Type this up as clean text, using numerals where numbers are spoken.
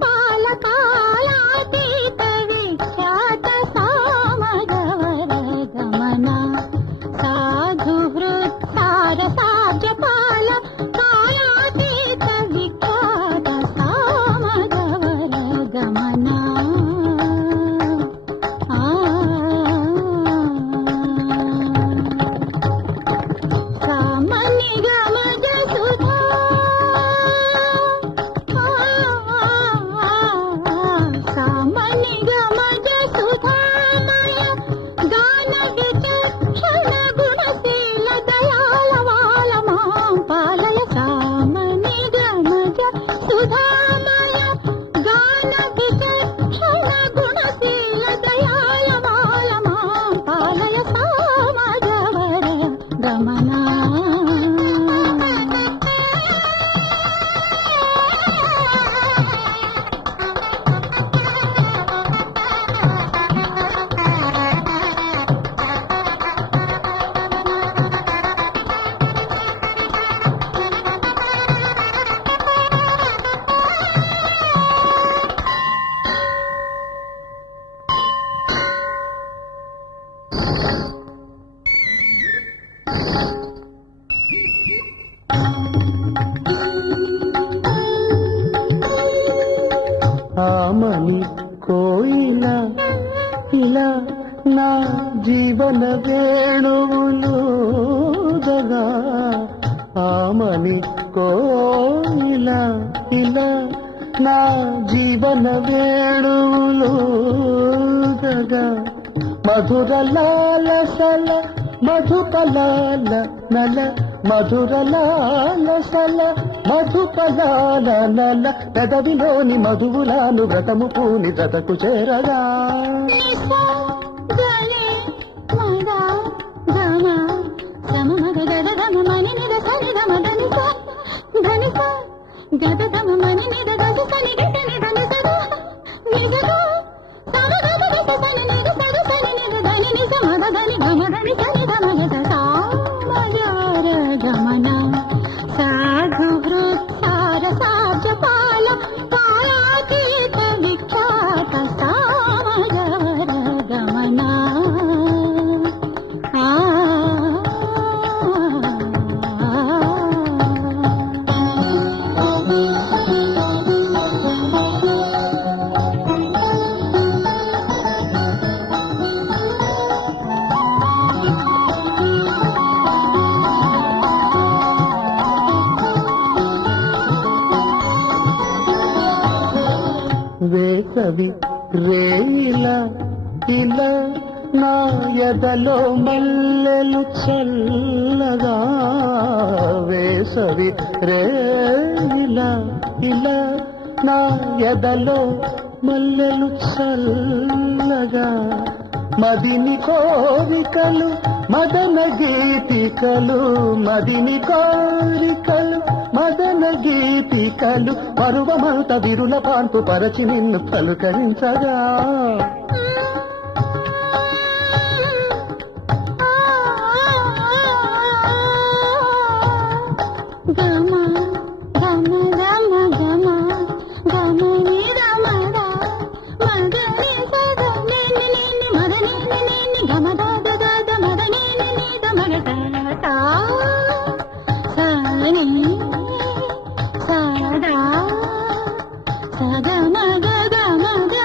పాలకాలాతీత విఖ్యాత సామగవర గమన సాధు హృత్సార సాధ్యపాల కాలాతీత విఖ్యాత సామగవర గమన సామని గమజ సుధా సామని గమజ సుధామయ గాన విచక్షణ గుణశీల దయాళ వాల మాం పాలయ సామని గమజ సుధామయ గాన విచక్షణ గుణశీల దయాళ వాల మాం పాలయ సామగవర గమనా ఆమని కోయిల ఇలా నా జీవన వేణువులుదగా ఆమని కోయిల ఇలా నా జీవన వేణువులుదగా మధుర లాలసల మధుపలాల నల మధుర లాలసల మధుపలాల నల పెదవిలోని మధువులాను వ్రతము పూని వ్రతకు చేరగా గమన సాధు హృత్సార సాధ్యపాల కాలాతీత విఖ్యాత సామగవర గమన వేసవి రేయిల ఇలా నా ఎదలో మల్లెలు చల్లగా వేసవి రేయిల ఇలా నా ఎదలో మల్లెలు చల్లగా మదిని కోరికలు మదన గీతికలు మదిని కోరికలు మదన గీతికలు పరువమంత విరుల పాంపు పరచి నిన్ను పలుకరించగా గమ గమ గమ గమ గమ ని రమ రా మదని సద నిని నిని మదని నిని గమ దద దద మదని నిని గమ గట సని సదా సగ మగ గమ గ